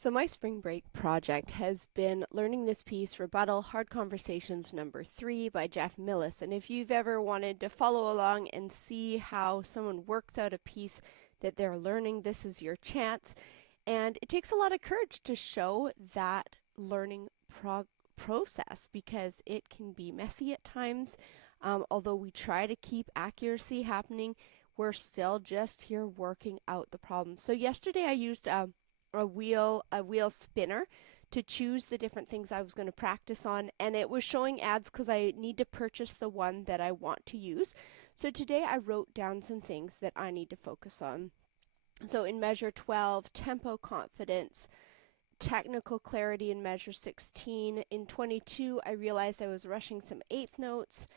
So my spring break project has been learning this piece, Rebuttal, Hard Conversations number 3 by Jeff Millis. And if you've ever wanted to follow along and see how someone works out a piece that they're learning, this is your chance. And it takes a lot of courage to show that learning process because it can be messy at times. Although we try to keep accuracy happening, we're still just here working out the problem. So yesterday I used a wheel spinner to choose the different things I was going to practice on, and it was showing ads because I need to purchase the one that I want to use. So today I wrote down some things that I need to focus on. So in measure 12, tempo, confidence, technical clarity in measure 16. In 22, I realized I was rushing some eighth notes.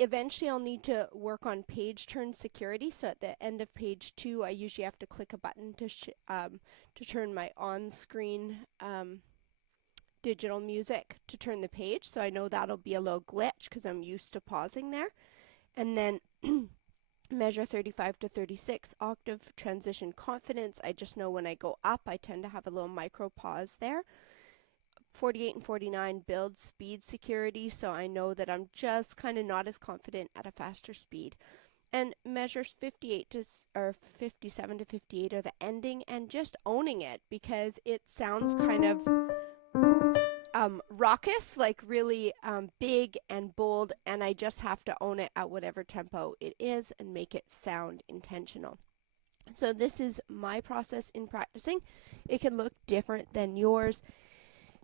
Eventually I'll need to work on page turn security. So at the end of page 2, I usually have to click a button to turn my on-screen digital music to turn the page. So I know that'll be a little glitch because I'm used to pausing there. And then measure 35 to 36, octave transition confidence. I just know when I go up, I tend to have a little micro pause there. 48 and 49 build speed security, so I know that I'm just kind of not as confident at a faster speed. And measures 58 to or 57 to 58 are the ending, and just owning it because it sounds kind of raucous, like really big and bold, and I just have to own it at whatever tempo it is and make it sound intentional. So this is my process in practicing. It can look different than yours.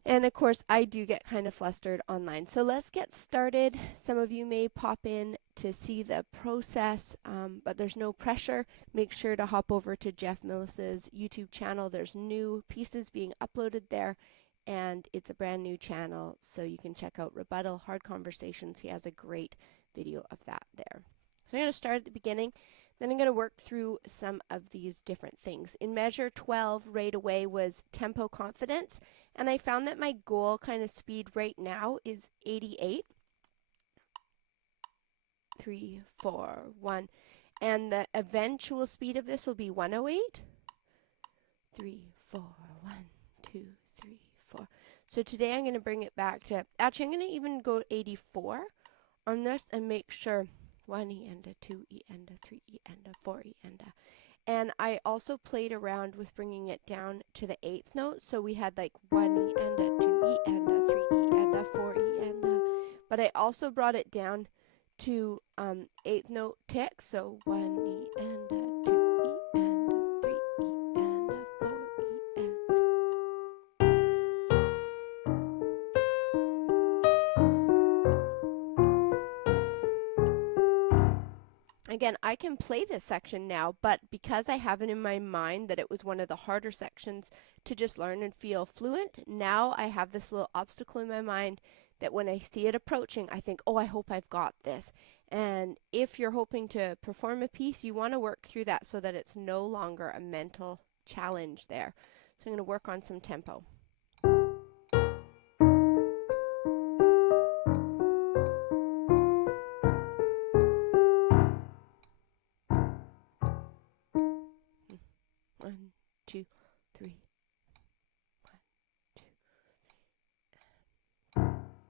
And of course, I do get kind of flustered online. So let's get started. Some of you may pop in to see the process, but there's no pressure. Make sure to hop over to Jeff Millis's YouTube channel. There's new pieces being uploaded there, and it's a brand new channel, so you can check out Rebuttal, Hard Conversations. He has a great video of that there. So I'm going to start at the beginning. Then I'm going to work through some of these different things. In measure 12, right away, was tempo confidence. And I found that my goal kind of speed right now is 88. 3, 4, 1. And the eventual speed of this will be 108. 3, 4, 1, 2, 3, 4. So today I'm going to bring it back to, actually I'm going to even go 84 on this and make sure 1 E and a 2 E and a 3 E and a 4 E and a. And I also played around with bringing it down to the 8th note. So we had like 1 E and a 2 E and a 3 E and a 4 E and a. But I also brought it down to 8th note tick. So 1 E and a 2 E and a 3 E and a 4 E and a. Again, I can play this section now, but because I have it in my mind that it was one of the harder sections to just learn and feel fluent, now I have this little obstacle in my mind that when I see it approaching, I think, oh, I hope I've got this. And if you're hoping to perform a piece, you want to work through that so that it's no longer a mental challenge there. So I'm going to work on some tempo. One, two, three. 1, 2, 3.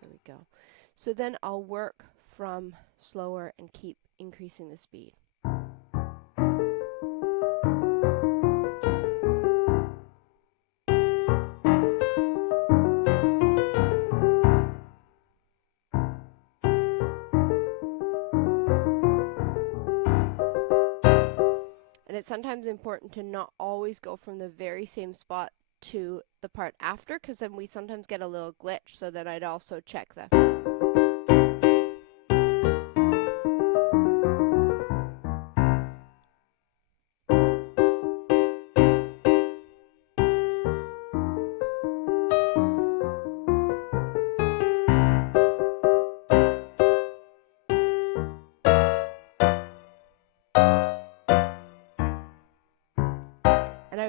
There we go. So then I'll work from slower and keep increasing the speed. And it's sometimes important to not always go from the very same spot to the part after, because then we sometimes get a little glitch. So then I'd also check the.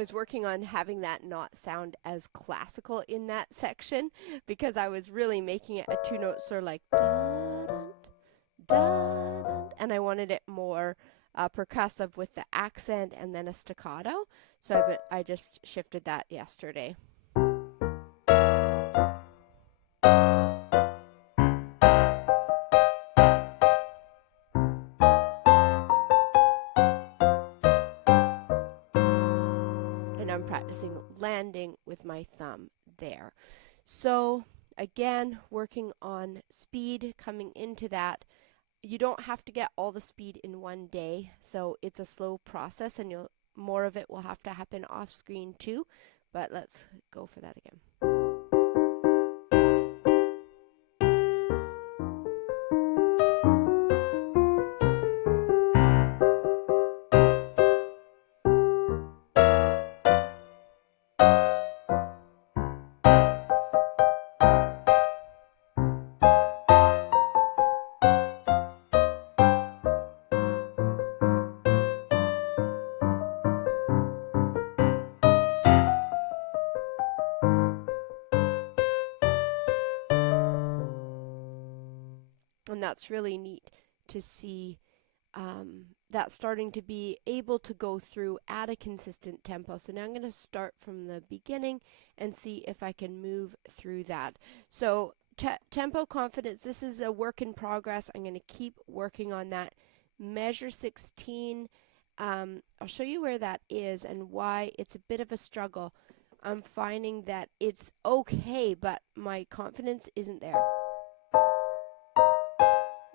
was working on having that not sound as classical in that section because I was really making it a two-note sort of like da-dun, da-dun, and I wanted it more percussive with the accent and then a staccato. So I just shifted that yesterday. And I'm practicing landing with my thumb there. So again, working on speed, coming into that. You don't have to get all the speed in one day, so it's a slow process, and more of it will have to happen off screen too. But let's go for that again. And that's really neat to see that starting to be able to go through at a consistent tempo. So now I'm going to start from the beginning and see if I can move through that. So tempo confidence, this is a work in progress. I'm going to keep working on that. Measure 16, I'll show you where that is and why it's a bit of a struggle. I'm finding that it's okay, but my confidence isn't there.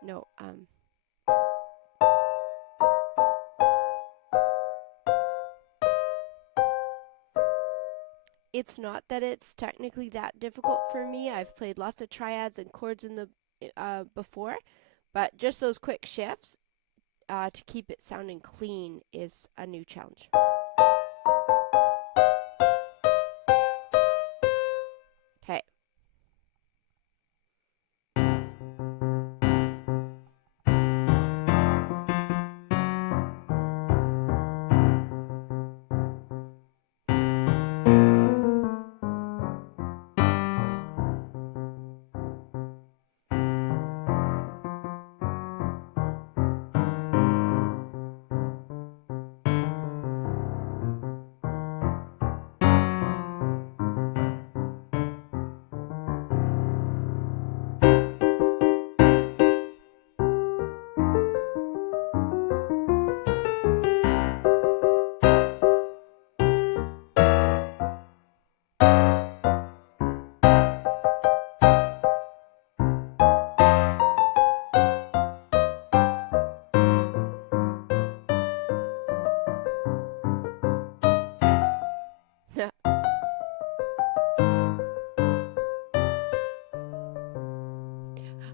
No, it's not that it's technically that difficult for me. I've played lots of triads and chords in the before, but just those quick shifts to keep it sounding clean is a new challenge. Okay.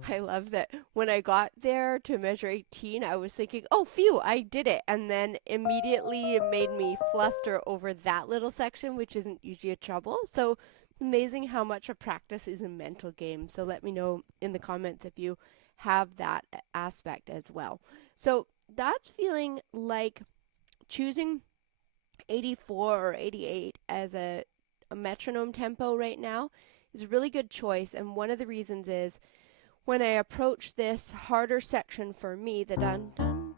I love that when I got there to measure 18, I was thinking, oh, phew, I did it. And then immediately it made me fluster over that little section, which isn't usually a trouble. So amazing how much of practice is a mental game. So let me know in the comments if you have that aspect as well. So that's feeling like choosing 84 or 88 as a metronome tempo right now is a really good choice. And one of the reasons is when I approach this harder section for me, the dun dun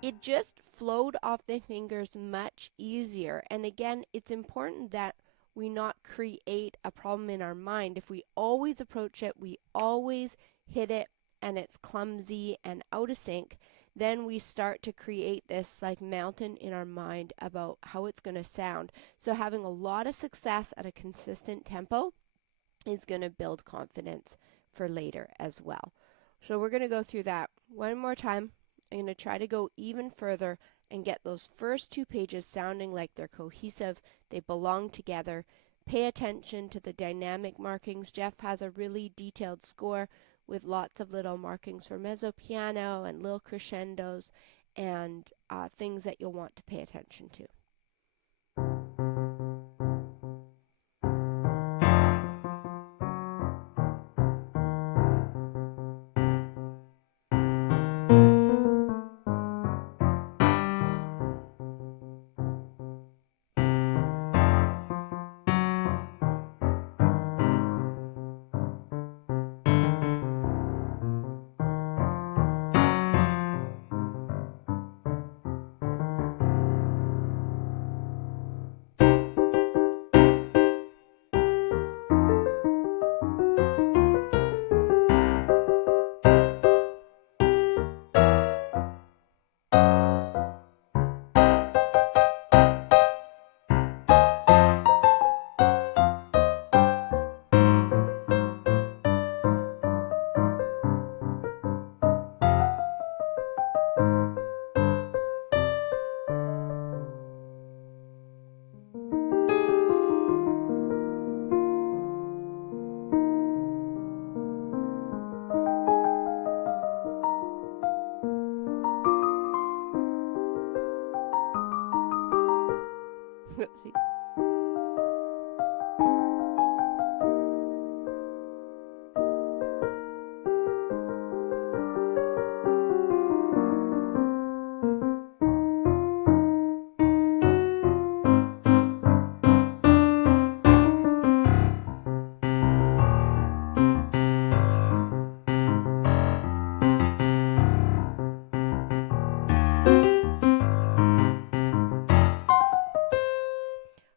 it just flowed off the fingers much easier. And again, it's important that we not create a problem in our mind. If we always approach it, we always hit it, and it's clumsy and out of sync, then we start to create this like mountain in our mind about how it's going to sound. So having a lot of success at a consistent tempo is going to build confidence for later as well. So we're going to go through that one more time. I'm going to try to go even further and get those first two pages sounding like they're cohesive, they belong together. Pay attention to the dynamic markings. Jeff has a really detailed score with lots of little markings for mezzo piano and little crescendos and things that you'll want to pay attention to.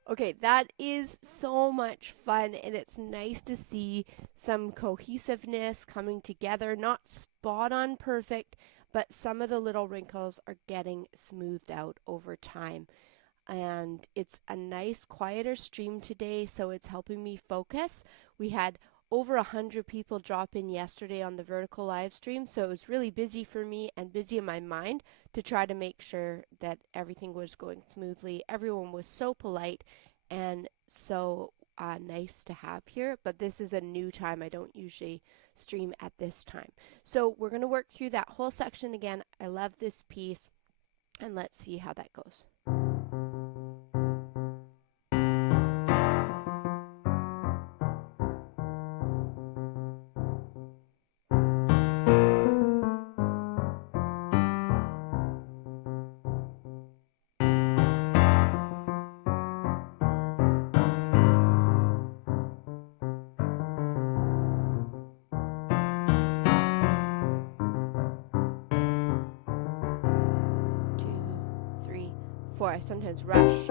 Okay, that is so much fun, and it's nice to see some cohesiveness coming together. Not spot on perfect, but some of the little wrinkles are getting smoothed out over time. And it's a nice, quieter stream today, so it's helping me focus. We had over 100 people drop in yesterday on the vertical live stream, so it was really busy for me and busy in my mind to try to make sure that everything was going smoothly. Everyone was so polite and so nice to have here, but this is a new time. I don't usually stream at this time. So we're going to work through that whole section again. I love this piece, and let's see how that goes. I sometimes rush.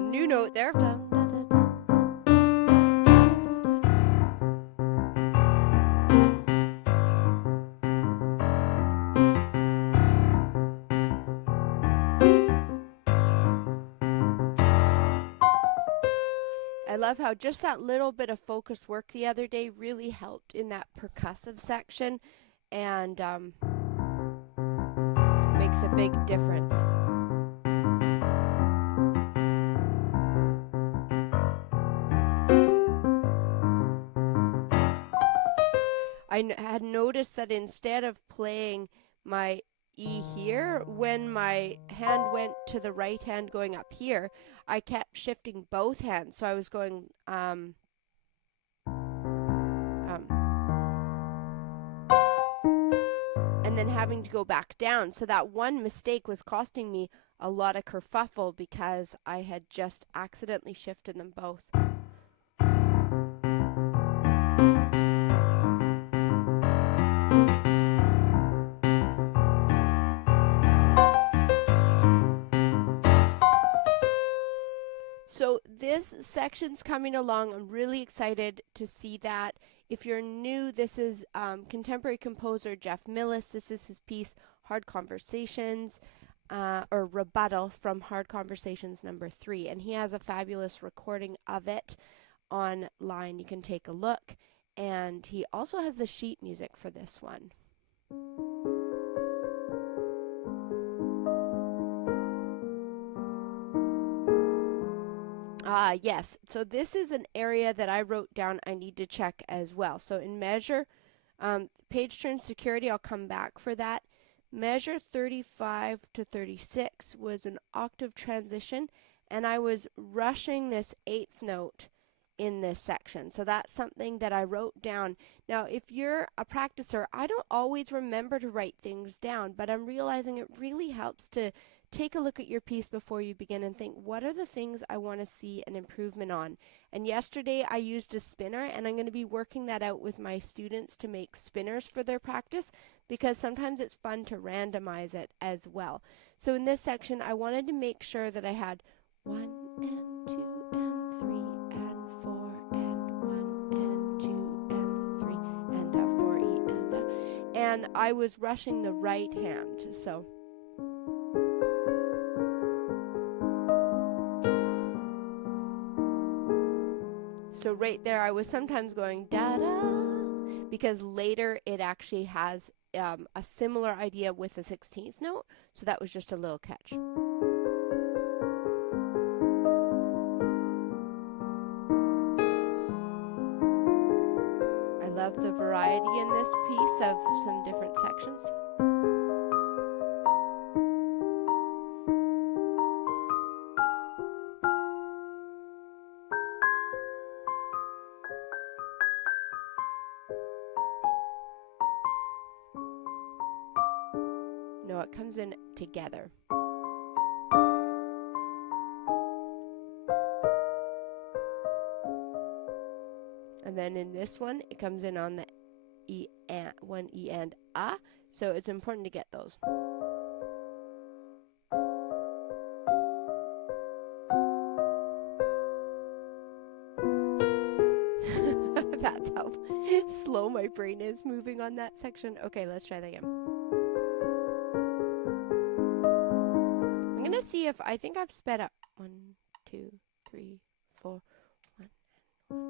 New note there. I love how just that little bit of focus work the other day really helped in that percussive section, and makes a big difference. I had noticed that instead of playing my E here, when my hand went to the right hand going up here, I kept shifting both hands. So I was going and then having to go back down. So that one mistake was costing me a lot of kerfuffle because I had just accidentally shifted them both. So this section's coming along. I'm really excited to see that. If you're new, this is contemporary composer Jeff Millis. This is his piece, Hard Conversations, or Rebuttal from Hard Conversations number 3. And he has a fabulous recording of it online. You can take a look. And he also has the sheet music for this one. Yes, so this is an area that I wrote down I need to check as well. So in measure, page turn security, I'll come back for that. Measure 35 to 36 was an octave transition, and I was rushing this 8th note in this section. So that's something that I wrote down. Now, if you're a practicer, I don't always remember to write things down, but I'm realizing it really helps to take a look at your piece before you begin and think, what are the things I want to see an improvement on? And yesterday I used a spinner, and I'm going to be working that out with my students to make spinners for their practice, because sometimes it's fun to randomize it as well. So in this section, I wanted to make sure that I had 1 and 2 and 3 and 4 and 1 and 2 and 3 and 4 and I was rushing the right hand. So So right there, I was sometimes going da-da, because later it actually has a similar idea with the 16th note, so that was just a little catch. I love the variety in this piece of some different sections. No, it comes in together. And then in this one, it comes in on the E and one E and A, so it's important to get those. That's how slow my brain is moving on that section. Okay, let's try that again. I'm gonna see if I think I've sped up. 1, 2, 3, 4, 1, 1.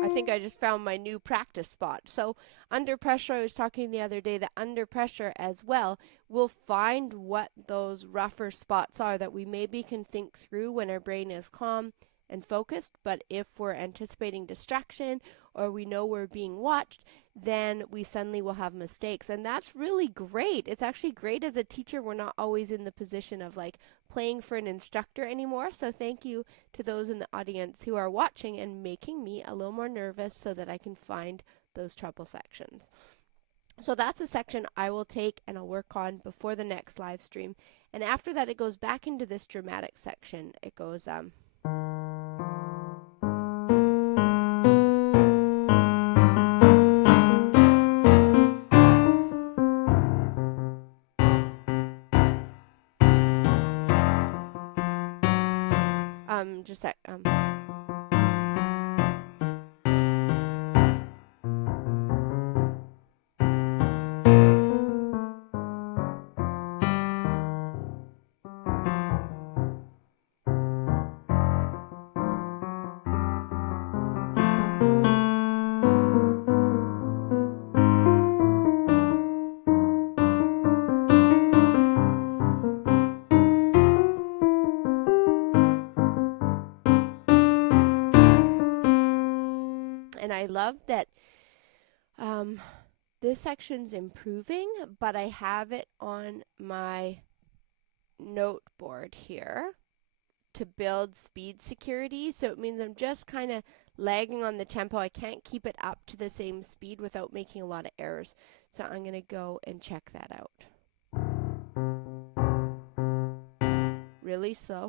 I think I just found my new practice spot. So under pressure, I was talking the other day that under pressure as well, we'll find what those rougher spots are that we maybe can think through when our brain is calm and focused. But if we're anticipating distraction or we know we're being watched, then we suddenly will have mistakes. And that's really great. It's actually great as a teacher. We're not always in the position of like playing for an instructor anymore. So thank you to those in the audience who are watching and making me a little more nervous so that I can find those trouble sections. So that's a section I will take and I'll work on before the next live stream. And after that, it goes back into this dramatic section. It goes, just that, and I love that this section's improving, but I have it on my note board here to build speed security. So it means I'm just kind of lagging on the tempo. I can't keep it up to the same speed without making a lot of errors. So I'm going to go and check that out. Really slow.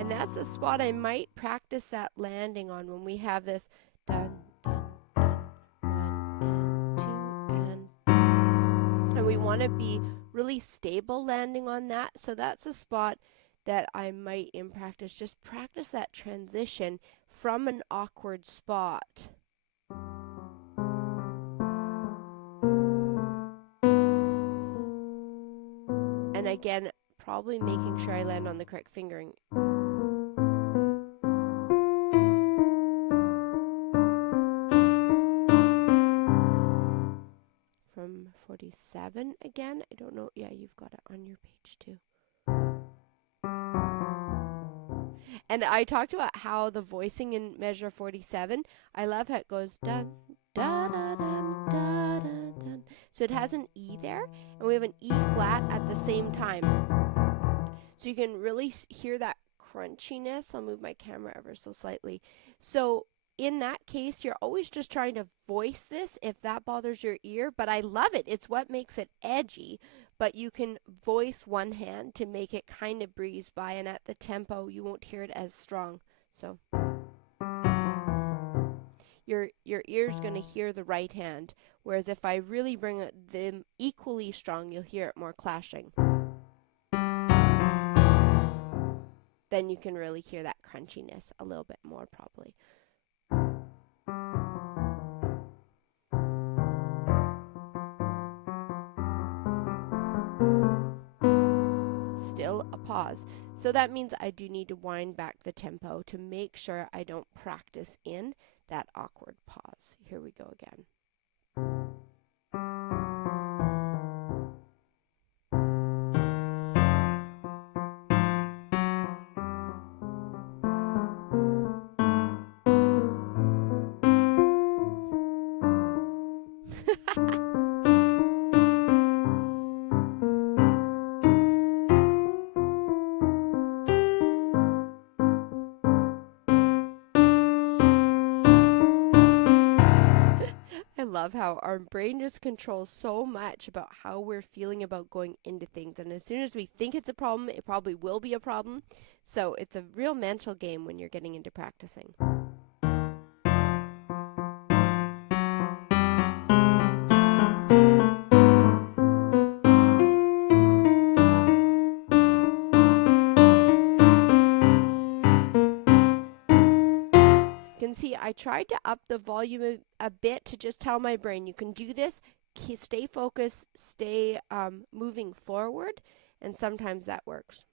And that's a spot I might practice that landing on when we have this dun, dun, dun, 1 and 2 and we want to be really stable landing on that. So that's a spot that I might in practice just practice that transition from an awkward spot. And again, probably making sure I land on the correct fingering. From 47 again. I don't know. Yeah, you've got it on your page too. And I talked about how the voicing in measure 47, I love how it goes dun, da, da, dun, da, da, dun. So it has an E there, and we have an E flat at the same time. So you can really hear that crunchiness. I'll move my camera ever so slightly. So in that case, you're always just trying to voice this if that bothers your ear, but I love it. It's what makes it edgy, but you can voice one hand to make it kind of breeze by, and at the tempo, you won't hear it as strong. So your ear's going to hear the right hand, whereas if I really bring them equally strong, you'll hear it more clashing. Then you can really hear that crunchiness a little bit more probably. Still a pause. So that means I do need to wind back the tempo to make sure I don't practice in that awkward pause. Here we go again. I love how our brain just controls so much about how we're feeling about going into things. And as soon as we think it's a problem, it probably will be a problem. So it's a real mental game when you're getting into practicing. You can see I tried to up the volume a bit to just tell my brain you can do this, stay focused, stay moving forward, and sometimes that works.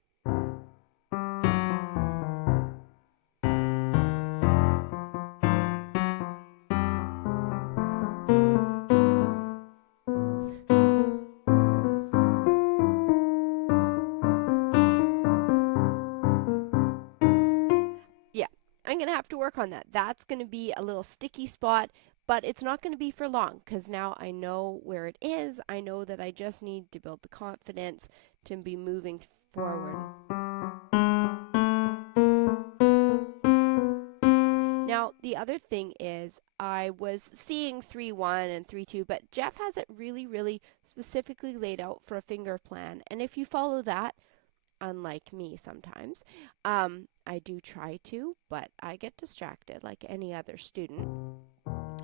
I'm going to have to work on that. That's going to be a little sticky spot, but it's not going to be for long because now I know where it is. I know that I just need to build the confidence to be moving forward. Now, the other thing is I was seeing 3-1 and 3-2, but Jeff has it really, really specifically laid out for a finger plan. And if you follow that, unlike me sometimes, I do try to, but I get distracted like any other student.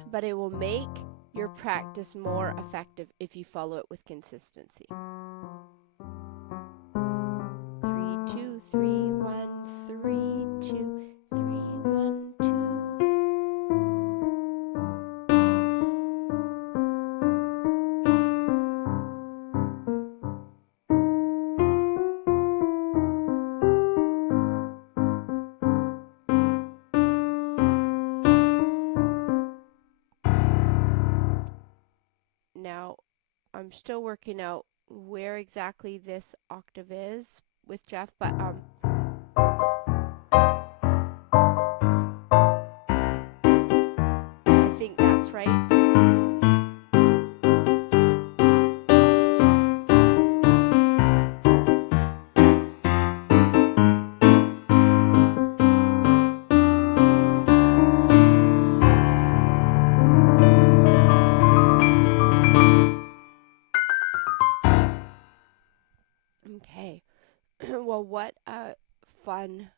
But it will make your practice more effective if you follow it with consistency. 3-2, 3-1, 3-2, 3-1, 2. Now, I'm still working out where exactly this octave is with Jeff, but I think that's right. Okay. Well, what a fun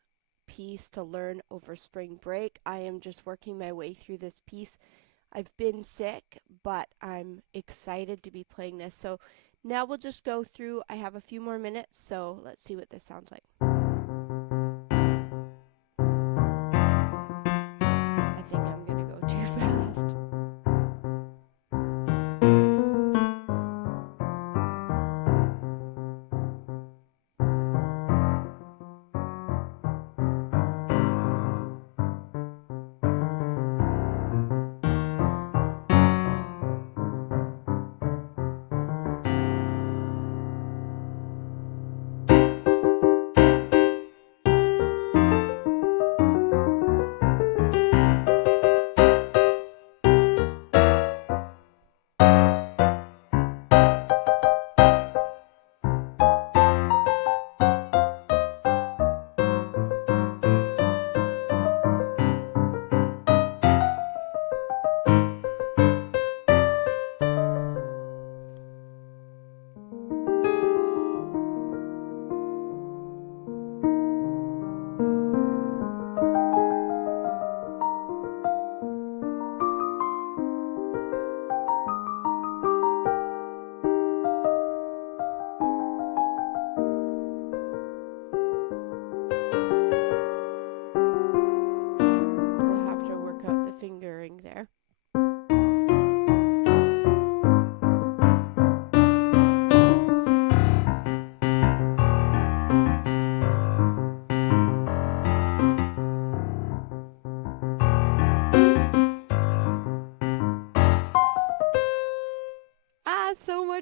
piece to learn over spring break. I am just working my way through this piece. I've been sick, but I'm excited to be playing this. So now we'll just go through. I have a few more minutes, so let's see what this sounds like. I think I'm going to go too fast.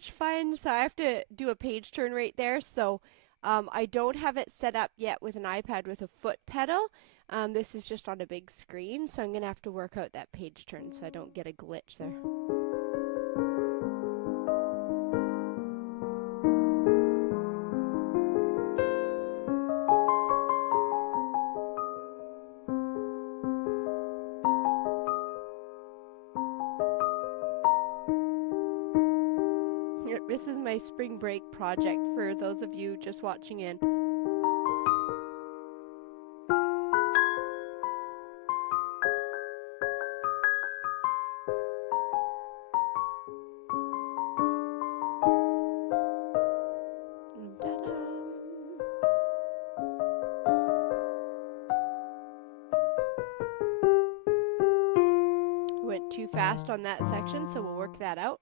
much fun. So I have to do a page turn right there. So I don't have it set up yet with an iPad with a foot pedal. This is just on a big screen, so I'm going to have to work out that page turn so I don't get a glitch there. This is my spring break project for those of you just watching in. Went too fast on that section, so we'll work that out.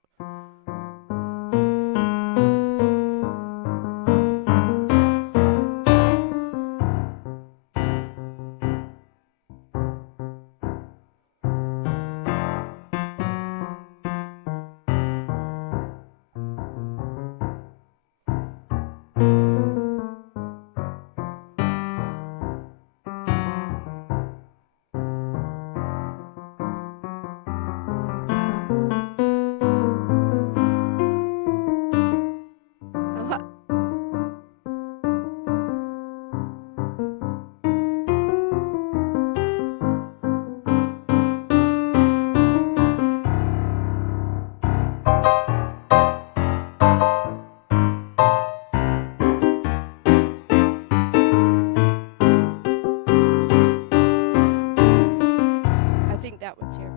That one's here.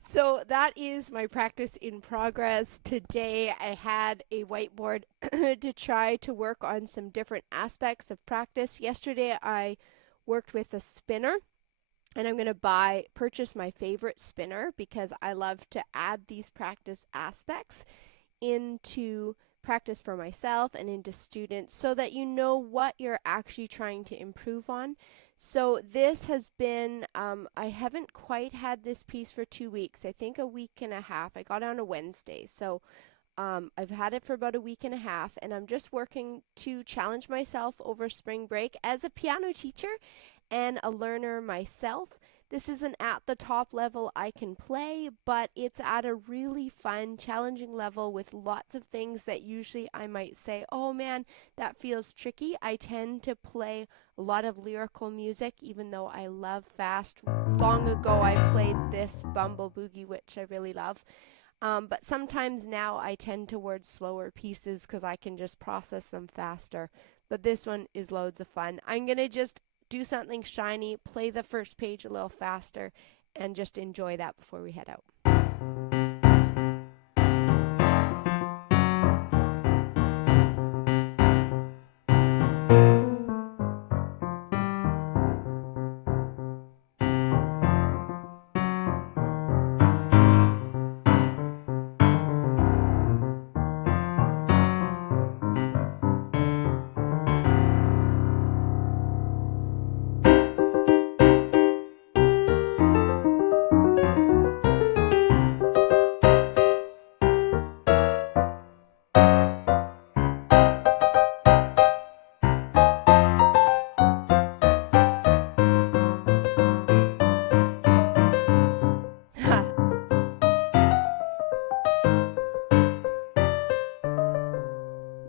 So that is my practice in progress. Today I had a whiteboard to try to work on some different aspects of practice. Yesterday I worked with a spinner. And I'm going to purchase my favorite spinner because I love to add these practice aspects into practice for myself and into students so that you know what you're actually trying to improve on. So this has been, I haven't quite had this piece for 2 weeks. I think a week and a half. I got it on a Wednesday. So I've had it for about a week and a half, and I'm just working to challenge myself over spring break as a piano teacher and a learner myself. This isn't at the top level I can play, but it's at a really fun, challenging level with lots of things that usually I might say, oh man, that feels tricky. I tend to play a lot of lyrical music, even though I love fast. Long ago I played this Bumble Boogie, which I really love. But sometimes now I tend towards slower pieces because I can just process them faster. But this one is loads of fun. I'm going to just do something shiny, play the first page a little faster, and just enjoy that before we head out.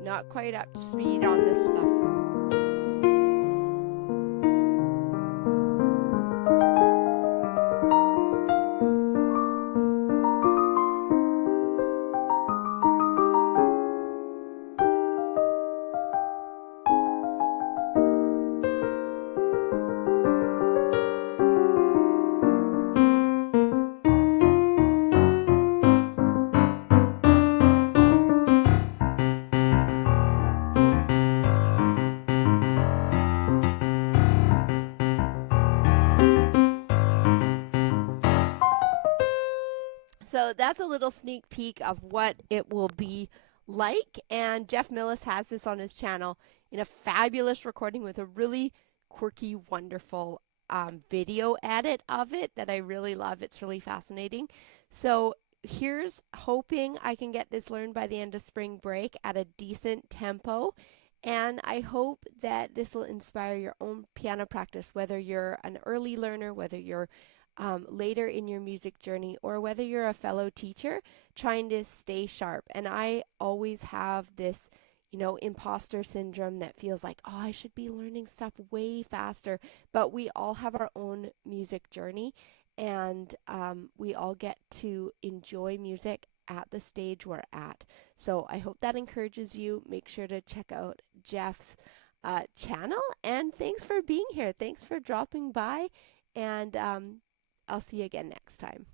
Not quite up to speed on this stuff. So that's a little sneak peek of what it will be like. And Jeff Millis has this on his channel in a fabulous recording with a really quirky, wonderful video edit of it that I really love. It's really fascinating. So here's hoping I can get this learned by the end of spring break at a decent tempo. And I hope that this will inspire your own piano practice, whether you're an early learner, whether you're later in your music journey, or whether you're a fellow teacher trying to stay sharp. And I always have this, imposter syndrome that feels like, oh, I should be learning stuff way faster. But we all have our own music journey, and we all get to enjoy music at the stage we're at. So I hope that encourages you. Make sure to check out Jeff's channel. And thanks for being here. Thanks for dropping by. And I'll see you again next time.